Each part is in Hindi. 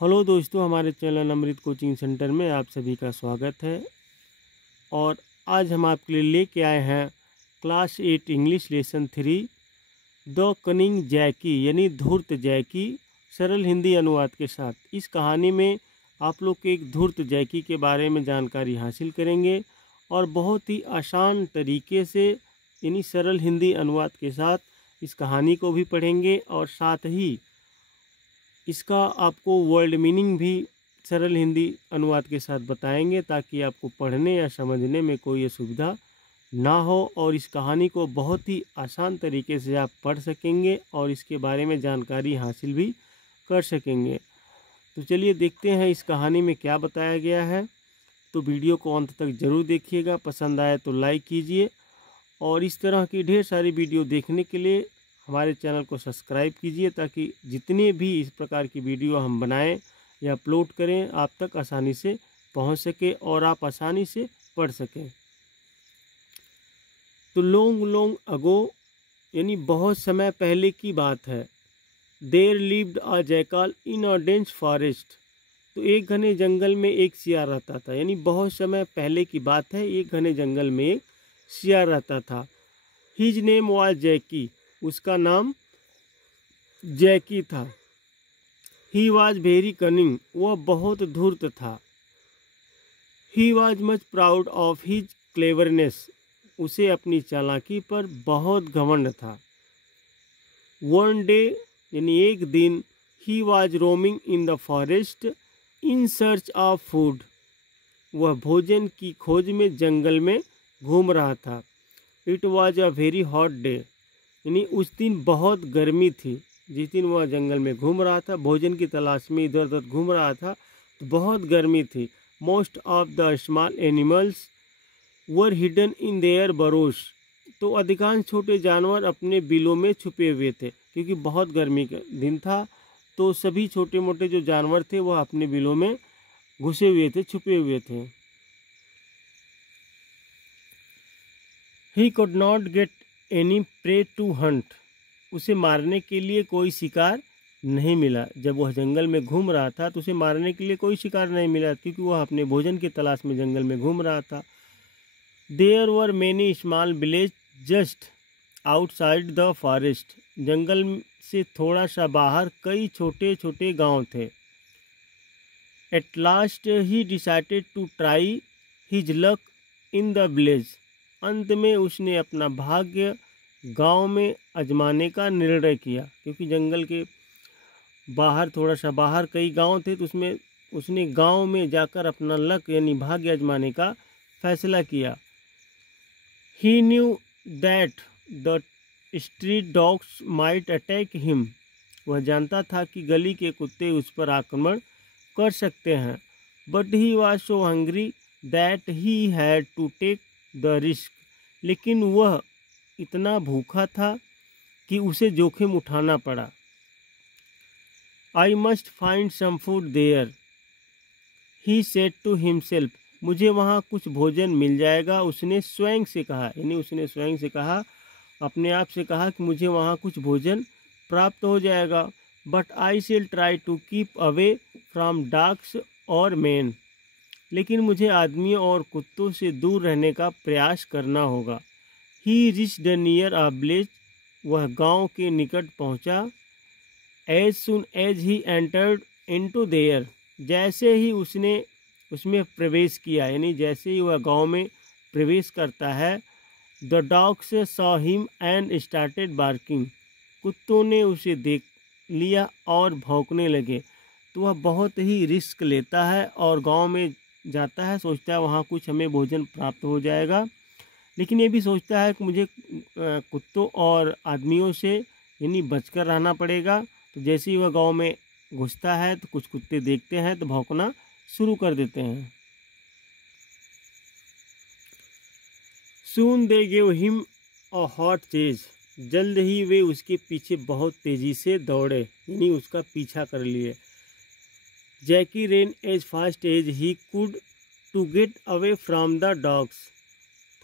हेलो दोस्तों, हमारे चैनल अमृत कोचिंग सेंटर में आप सभी का स्वागत है। और आज हम आपके लिए लेके आए हैं class 8 English lesson 3 the cunning Jackie यानी धूर्त जैकी सरल हिंदी अनुवाद के साथ। इस कहानी में आप लोग एक धूर्त जैकी के बारे में जानकारी हासिल करेंगे और बहुत ही आसान तरीके से यानी सरल हिंदी अनुवाद के साथ इस कहानी को भी पढ़ेंगे और साथ ही इसका आपको वर्ड मीनिंग भी सरल हिंदी अनुवाद के साथ बताएंगे ताकि आपको पढ़ने या समझने में कोई असुविधा ना हो और इस कहानी को बहुत ही आसान तरीके से आप पढ़ सकेंगे और इसके बारे में जानकारी हासिल भी कर सकेंगे। तो चलिए देखते हैं इस कहानी में क्या बताया गया है। तो वीडियो को अंत तक ज़रूर देखिएगा, पसंद आए तो लाइक कीजिए और इस तरह की ढेर सारी वीडियो देखने के लिए हमारे चैनल को सब्सक्राइब कीजिए ताकि जितने भी इस प्रकार की वीडियो हम बनाएं या अपलोड करें आप तक आसानी से पहुंच सके और आप आसानी से पढ़ सकें। तो लॉन्ग अगो यानी बहुत समय पहले की बात है। There lived a jackal in a dense forest. तो एक घने जंगल में एक सियार रहता था, यानी बहुत समय पहले की बात है। एक घने जंगल में एक सियार रहता था। हिज नेम वाज जैकी, उसका नाम जैकी था। ही वॉज वेरी कनिंग, वह बहुत धूर्त था। He was much proud of his cleverness, उसे अपनी चालाकी पर बहुत घमंड था। वन डे यानी एक दिन, he was roaming in the forest in search of food, वह भोजन की खोज में जंगल में घूम रहा था। It was a very hot day, यानी उस दिन बहुत गर्मी थी। जिस दिन वह जंगल में घूम रहा था, भोजन की तलाश में इधर उधर घूम रहा था, तो बहुत गर्मी थी। Most of the small animals were hidden in their boroughs, तो अधिकांश छोटे जानवर अपने बिलों में छुपे हुए थे। क्योंकि बहुत गर्मी का दिन था तो सभी छोटे मोटे जो जानवर थे वह अपने बिलों में घुसे हुए थे, छुपे हुए थे। He could not get any prey to hunt, उसे मारने के लिए कोई शिकार नहीं मिला। जब वह जंगल में घूम रहा था तो उसे मारने के लिए कोई शिकार नहीं मिला क्योंकि वह अपने भोजन की तलाश में जंगल में घूम रहा था। There were many small village just outside the forest, जंगल से थोड़ा सा बाहर कई छोटे छोटे गांव थे। At last he decided to try his luck in the village, अंत में उसने अपना भाग्य गांव में आजमाने का निर्णय किया। क्योंकि जंगल के बाहर थोड़ा सा बाहर कई गांव थे तो उसने गांव में जाकर अपना लक यानी भाग्य आजमाने का फैसला किया। He knew that the street dogs might attack him, वह जानता था कि गली के कुत्ते उस पर आक्रमण कर सकते हैं। But he was so hungry that he had to take the risk, लेकिन वह इतना भूखा था कि उसे जोखिम उठाना पड़ा। I must find some food there, he said to himself, मुझे वहाँ कुछ भोजन मिल जाएगा, उसने स्वयं से कहा। यानी उसने स्वयं से कहा, अपने आप से कहा कि मुझे वहाँ कुछ भोजन प्राप्त हो जाएगा। But I shall try to keep away from dogs और मैन, लेकिन मुझे आदमियों और कुत्तों से दूर रहने का प्रयास करना होगा। He reached near a village, वह गांव के निकट पहुंचा। As soon as he entered into there, जैसे ही उसने उसमें प्रवेश किया, यानी जैसे ही वह गांव में प्रवेश करता है, the dogs saw him and started barking, कुत्तों ने उसे देख लिया और भौंकने लगे। तो वह बहुत ही रिस्क लेता है और गांव में जाता है, सोचता है वहाँ कुछ हमें भोजन प्राप्त हो जाएगा, लेकिन ये भी सोचता है कि मुझे कुत्तों और आदमियों से यानी बचकर रहना पड़ेगा। तो जैसे ही वह गांव में घुसता है तो कुछ कुत्ते देखते हैं तो भौंकना शुरू कर देते हैं। Soon they give him a hot chase, जल्द ही वे उसके पीछे बहुत तेजी से दौड़े, यानी उसका पीछा कर लिए। Jackie ran as fast as he could to get away from the dogs,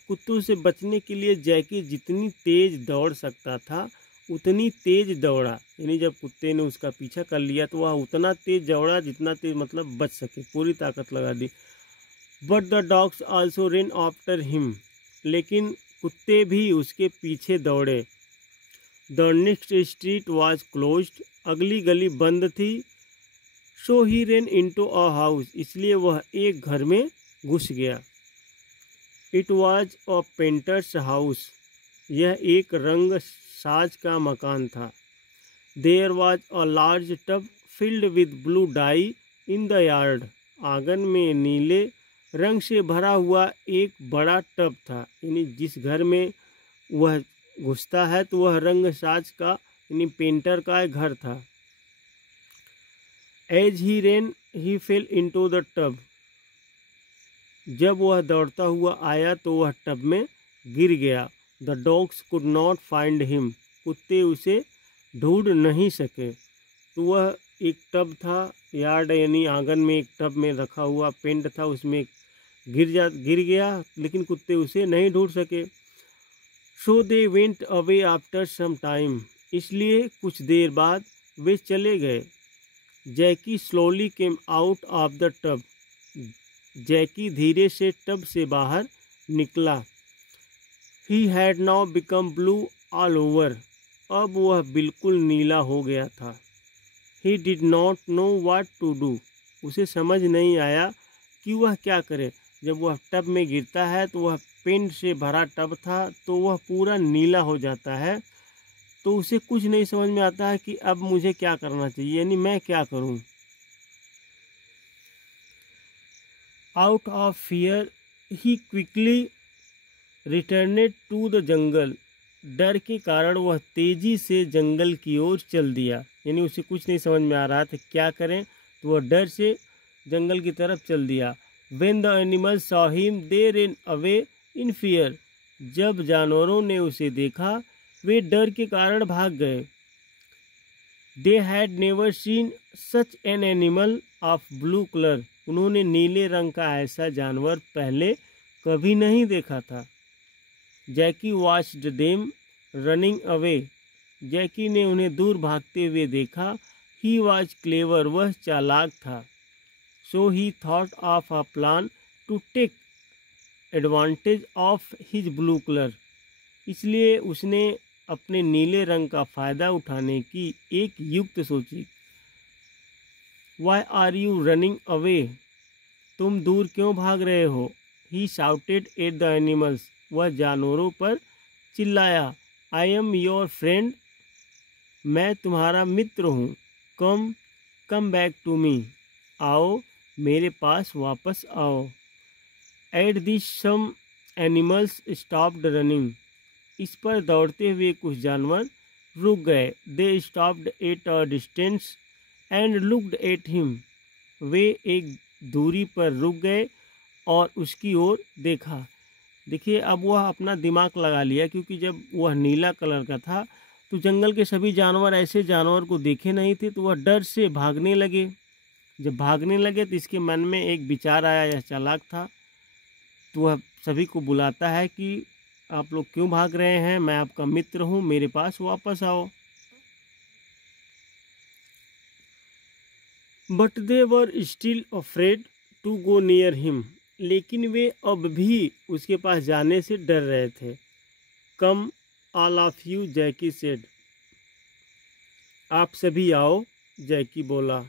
कुत्तों से बचने के लिए जैकी जितनी तेज दौड़ सकता था उतनी तेज दौड़ा। यानी जब कुत्ते ने उसका पीछा कर लिया तो वह उतना तेज दौड़ा जितना तेज मतलब बच सके, पूरी ताकत लगा दी। But the dogs also ran after him, लेकिन कुत्ते भी उसके पीछे दौड़े। The next street was closed, अगली गली बंद थी। So he ran into a house, इसलिए वह एक घर में घुस गया। It was a painter's house, यह एक रंग साज का मकान था। There was a large tub filled with blue dye in the yard, आंगन में नीले रंग से भरा हुआ एक बड़ा टब था। यानी जिस घर में वह घुसता है तो वह रंग साज का यानी पेंटर का घर था। As he ran he fell into the tub, जब वह दौड़ता हुआ आया तो वह टब में गिर गया। The dogs could not find him, कुत्ते उसे ढूंढ नहीं सके। तो वह एक टब था, यार्ड यानी आंगन में एक टब में रखा हुआ पेंट था, उसमें गिर गया, लेकिन कुत्ते उसे नहीं ढूंढ सके। So they went away after some time, इसलिए कुछ देर बाद वे चले गए। Jackie slowly came out of the tub, Jackie धीरे से टब से बाहर निकला। He had now become blue all over, अब वह बिल्कुल नीला हो गया था। He did not know what to do, उसे समझ नहीं आया कि वह क्या करे। जब वह टब में गिरता है तो वह पेंट से भरा टब था तो वह पूरा नीला हो जाता है, तो उसे कुछ नहीं समझ में आता है कि अब मुझे क्या करना चाहिए, यानी मैं क्या करूं। Out of fear he quickly returned to the jungle, डर के कारण वह तेजी से जंगल की ओर चल दिया। यानी उसे कुछ नहीं समझ में आ रहा था क्या करें, तो वह डर से जंगल की तरफ चल दिया। When the animals saw him, they ran away in fear, जब जानवरों ने उसे देखा वे डर के कारण भाग गए। They had never seen such an animal of blue color, उन्होंने नीले रंग का ऐसा जानवर पहले कभी नहीं देखा था। जैकी watched them running away, जैकी ने उन्हें दूर भागते हुए देखा। He was clever, वह चालाक था। So he thought of a plan to take advantage of his blue color, इसलिए उसने अपने नीले रंग का फ़ायदा उठाने की एक युक्त सोची। Why are you running away? तुम दूर क्यों भाग रहे हो? He shouted at the animals, वह जानवरों पर चिल्लाया। I am your friend, मैं तुम्हारा मित्र हूँ। Come back to me, आओ मेरे पास वापस आओ। At this some animals stopped running, इस पर दौड़ते हुए कुछ जानवर रुक गए। They stopped at a distance and looked at him, वे एक दूरी पर रुक गए और उसकी ओर देखा। देखिए अब वह अपना दिमाग लगा लिया, क्योंकि जब वह नीला कलर का था तो जंगल के सभी जानवर ऐसे जानवर को देखे नहीं थे, तो वह डर से भागने लगे। जब भागने लगे तो इसके मन में एक विचार आया, यह चालाक था, तो वह सभी को बुलाता है कि आप लोग क्यों भाग रहे हैं, मैं आपका मित्र हूँ, मेरे पास वापस आओ। But they were still afraid to go near him, लेकिन वे अब भी उसके पास जाने से डर रहे थे। Come all of you, Jackie said, आप सभी आओ, जैकी बोला।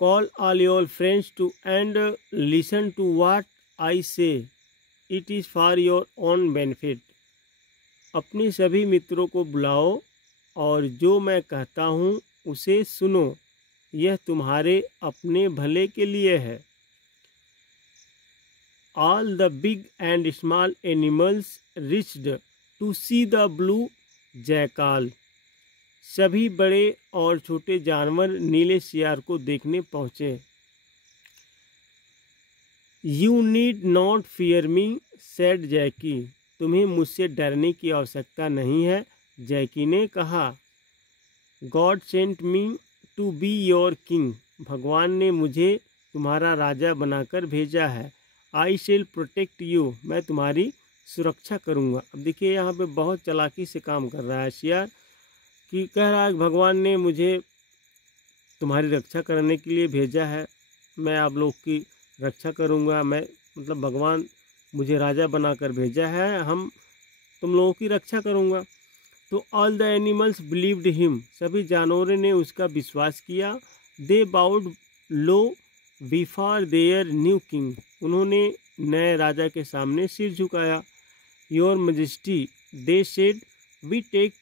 Call all your friends too and listen to what I say, it is for your own benefit, अपने सभी मित्रों को बुलाओ और जो मैं कहता हूँ उसे सुनो, यह तुम्हारे अपने भले के लिए है। All the big and small animals reached to see the blue jackal, सभी बड़े और छोटे जानवर नीले सियार को देखने पहुँचे। You need not fear me, said Jackie, तुम्हें मुझसे डरने की आवश्यकता नहीं है, जैकी ने कहा। God sent me to be your king, भगवान ने मुझे तुम्हारा राजा बनाकर भेजा है। आई शेल प्रोटेक्ट यू, मैं तुम्हारी सुरक्षा करूँगा। अब देखिए यहाँ पे बहुत चालाकी से काम कर रहा है सियार। कि कह रहा है कि भगवान ने मुझे तुम्हारी रक्षा करने के लिए भेजा है, मैं आप लोग की रक्षा करूँगा। मैं मतलब भगवान मुझे राजा बनाकर भेजा है, हम तुम लोगों की रक्षा करूँगा। तो all the animals believed him, सभी जानवरों ने उसका विश्वास किया। They bowed low before their new king, उन्होंने नए राजा के सामने सिर झुकाया। Your majesty they said, we take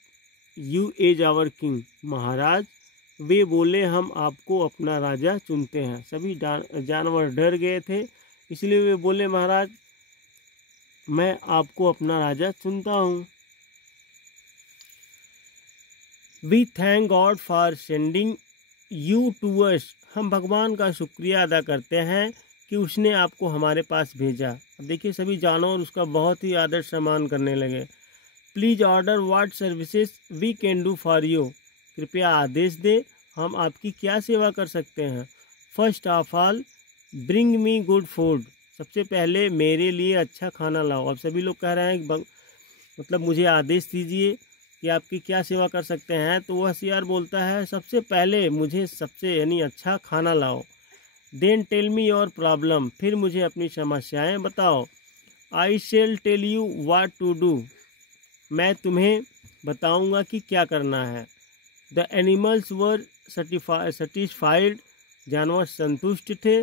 you as our king, महाराज वे बोले हम आपको अपना राजा चुनते हैं। सभी जानवर डर गए थे, इसलिए वे बोले महाराज मैं आपको अपना राजा चुनता हूँ। We thank God for sending you to us, हम भगवान का शुक्रिया अदा करते हैं कि उसने आपको हमारे पास भेजा। अब देखिए सभी जानवर उसका बहुत ही आदर सम्मान करने लगे। Please order what services we can do for you, कृपया आदेश दे हम आपकी क्या सेवा कर सकते हैं। First of all bring me good food, सबसे पहले मेरे लिए अच्छा खाना लाओ। अब सभी लोग कह रहे हैं कि मतलब मुझे आदेश दीजिए कि आपकी क्या सेवा कर सकते हैं। तो वह सियार बोलता है सबसे पहले मुझे सबसे यानी अच्छा खाना लाओ। Then tell me your problem, फिर मुझे अपनी समस्याएं बताओ। I shall tell you what to do, मैं तुम्हें बताऊंगा कि क्या करना है। द एनिमल्स वर सेटिस्फाइड, जानवर संतुष्ट थे।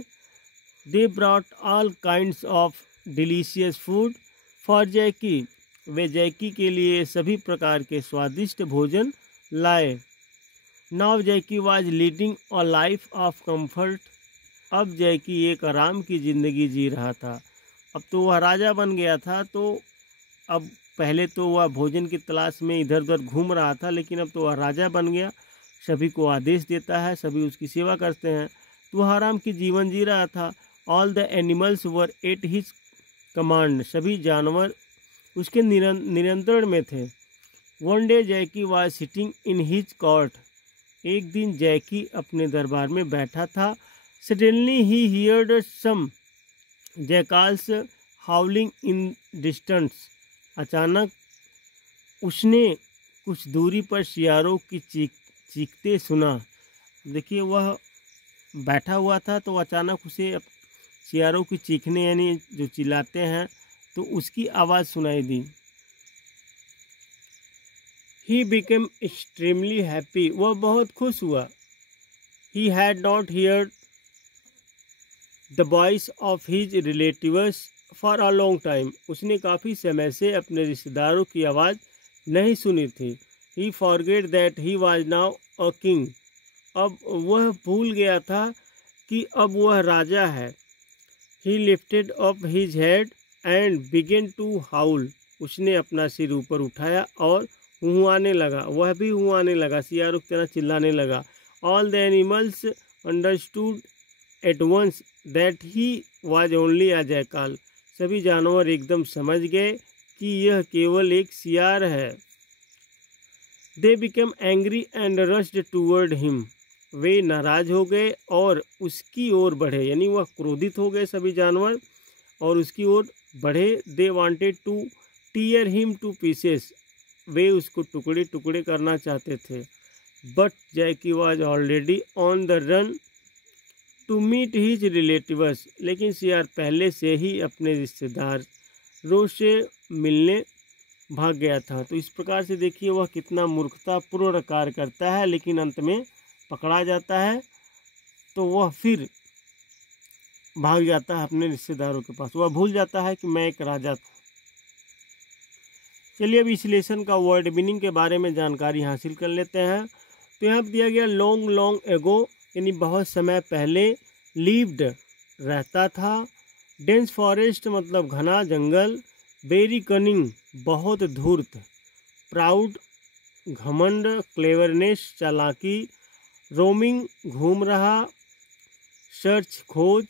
They brought all kinds of delicious food for Jackie, वे जैकी के लिए सभी प्रकार के स्वादिष्ट भोजन लाए। Now Jackie was leading a life of comfort, अब जैकी एक आराम की ज़िंदगी जी रहा था। अब तो वह राजा बन गया था, तो अब पहले तो वह भोजन की तलाश में इधर उधर घूम रहा था, लेकिन अब तो वह राजा बन गया, सभी को आदेश देता है, सभी उसकी सेवा करते हैं, तो वह आराम की जीवन जी रहा था। All the animals were at his command, सभी जानवर उसके नियंत्रण में थे। One day Jackie was sitting in his court, एक दिन जैकी अपने दरबार में बैठा था। सडनली ही हियर्ड सम जैकाल्स हाउलिंग इन डिस्टेंस, अचानक उसने कुछ दूरी पर सियारों की चीखते सुना। देखिए वह बैठा हुआ था, तो अचानक उसे सियारों की चीखने यानी जो चिल्लाते हैं तो उसकी आवाज़ सुनाई दी। ही बिकेम एक्सट्रीमली हैप्पी, वह बहुत खुश हुआ। He had not heard the voice of his relatives for a long time, उसने काफ़ी समय से अपने रिश्तेदारों की आवाज़ नहीं सुनी थी। He forgot that he was now a king, अब वह भूल गया था कि अब वह राजा है। He lifted up his head and began to howl, उसने अपना सिर ऊपर उठाया और हुआने लगा, वह भी हुआने लगा, सियारों की तरह चिल्लाने लगा। All the animals understood at once that he was only a jackal, सभी जानवर एकदम समझ गए कि यह केवल एक सियार है। They became angry and rushed toward him, वे नाराज हो गए और उसकी ओर बढ़े, यानी वह क्रोधित हो गए सभी जानवर और उसकी ओर बढ़े। They wanted to tear him to pieces, वे उसको टुकड़े टुकड़े करना चाहते थे। But Jackie was already on the run to meet his relatives, लेकिन सियार पहले से ही अपने रिश्तेदारों से मिलने भाग गया था। तो इस प्रकार से देखिए वह कितना मूर्खतापूर्ण कार्य करता है, लेकिन अंत में पकड़ा जाता है तो वह फिर भाग जाता है अपने रिश्तेदारों के पास, वह भूल जाता है कि मैं एक राजा था। चलिए अब इस लेसन का वर्ड मीनिंग के बारे में जानकारी हासिल कर लेते हैं। तो यहाँ दिया गया लॉन्ग लॉन्ग एगो, यानी बहुत समय पहले, लिव्ड रहता था, डेंस फॉरेस्ट मतलब घना जंगल, वेरी कनिंग बहुत धूर्त, प्राउड घमंड, क्लेवरनेस चालाकी, रोमिंग घूम रहा, सर्च खोज,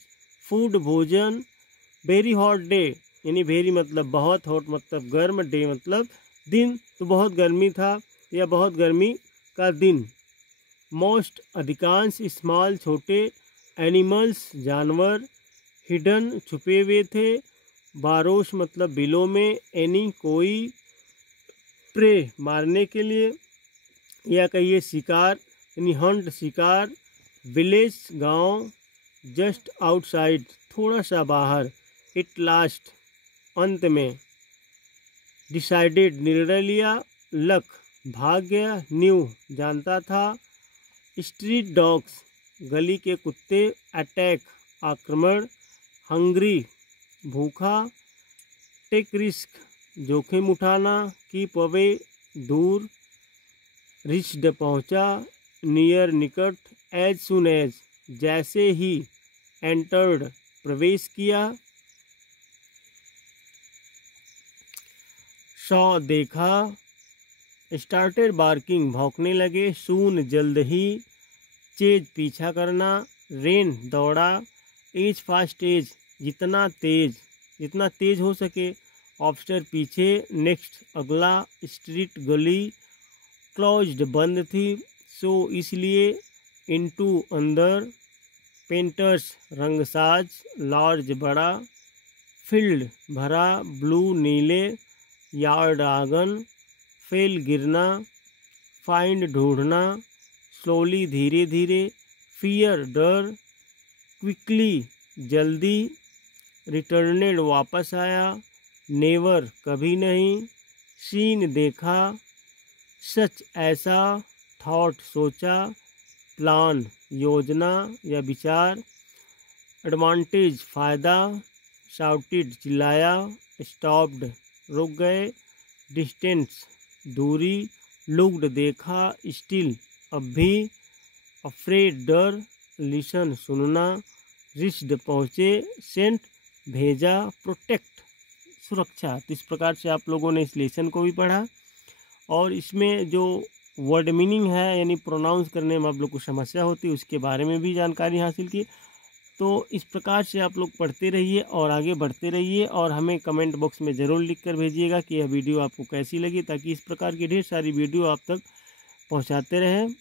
फूड भोजन, वेरी हॉट डे यानी वेरी मतलब बहुत, हॉट मतलब गर्म, डे मतलब दिन, तो बहुत गर्मी था या बहुत गर्मी का दिन। मोस्ट अधिकांश, स्मॉल छोटे, एनिमल्स जानवर, हिडन छुपे हुए थे, बारोश मतलब बिलों में, एनी कोई, प्रे मारने के लिए, या कहिए शिकार यानी हंट शिकार, विलेज गांव, जस्ट आउटसाइड थोड़ा सा बाहर, इट लास्ट अंत में, डिसाइडेड निर्णय लिया, लक भाग गया, न्यू जानता था, स्ट्रीट डॉग्स गली के कुत्ते, अटैक आक्रमण, हंग्री भूखा, टेक रिस्क जोखिम उठाना, कीप अवे दूर, रिच्ड पहुंचा, नियर निकट, एज सुन एज जैसे ही, एंटर्ड प्रवेश किया, सॉ देखा, स्टार्टेड बार्किंग भौंकने लगे, सून जल्द ही, चेज पीछा करना, रेन दौड़ा, एज फास्ट एज जितना तेज हो सके, ऑब्स्टर पीछे, नेक्स्ट अगला, स्ट्रीट गली, क्लोज्ड बंद थी, सो इसलिए, इनटू अंदर, पेंटर्स रंगसाज, लार्ज बड़ा, फील्ड भरा, ब्लू नीले, यार्ड आंगन, फेल गिरना, फाइंड ढूंढना, स्लोली धीरे धीरे, फियर डर, क्विकली जल्दी, रिटर्नेड वापस आया, नेवर कभी नहीं, सीन देखा, सच ऐसा, थॉट सोचा, प्लान योजना या विचार, एडवांटेज फायदा, शाउटेड चिल्लाया, स्टॉप्ड रुक गए, डिस्टेंस दूरी, लुक्ड देखा, स्टिल अब भी, अफ्रेड डर, लिसन सुनना, रिच्ड पहुँचे, सेंट भेजा, प्रोटेक्ट सुरक्षा। तो इस प्रकार से आप लोगों ने इस लेसन को भी पढ़ा और इसमें जो वर्ड मीनिंग है यानी प्रोनाउंस करने में आप लोग को समस्या होती है उसके बारे में भी जानकारी हासिल की। तो इस प्रकार से आप लोग पढ़ते रहिए और आगे बढ़ते रहिए और हमें कमेंट बॉक्स में ज़रूर लिख कर भेजिएगा कि यह वीडियो आपको कैसी लगी, ताकि इस प्रकार की ढेर सारी वीडियो आप तक पहुंचाते रहें।